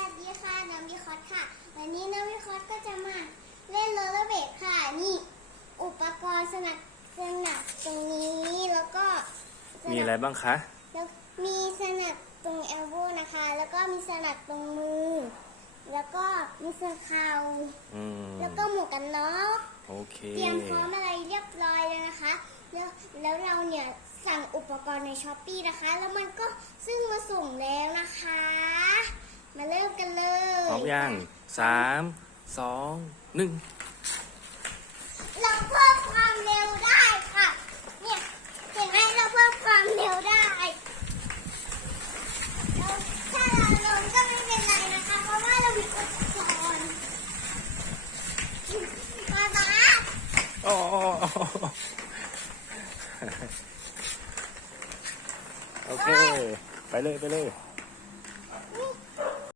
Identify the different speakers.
Speaker 1: วัสดีค่ะน้องวิคอสค่ะ วันนี้น้องวิคอสก็จะมาเล่นโรลเลอร์เบลดค่ะ นี่อุปกรณ์สนับสนับตรงนี้แล้วก็สนับ
Speaker 2: มีอะไรบ้างคะ
Speaker 1: แล้วมีสนับตรงเอลโบนะคะ แล้วก็มีสนับตรงมือ แล้วก็มีเสื้อเข่า
Speaker 2: อืม
Speaker 1: แล้วก็หมวกกันน็อก
Speaker 2: โอเค
Speaker 1: เตรียมพร้อมอะไรเรียบร้อยแล้วนะคะ แล้วแล้วเราเนี่ยสั่งอุปกรณ์ในช้อปปีนะคะ แล้วมันก็ซึ่งมาส่งแล้วนะคะ มาเริ่มกันเลย
Speaker 2: พ ร้อมยังสามสองหนึ่ง
Speaker 1: เราเพิ่มความเร็วได้ค่ะ เนี่ยเห็นไหมเราเพิ่มความเร็วได้แล้วถ้าเราลงก็ไม่เป็นไรนะคะ เพราะว่าเรามีอุปกรณ์มาตา
Speaker 2: โอ้โอ้โอ้โอเค ไปเลย ไปเลย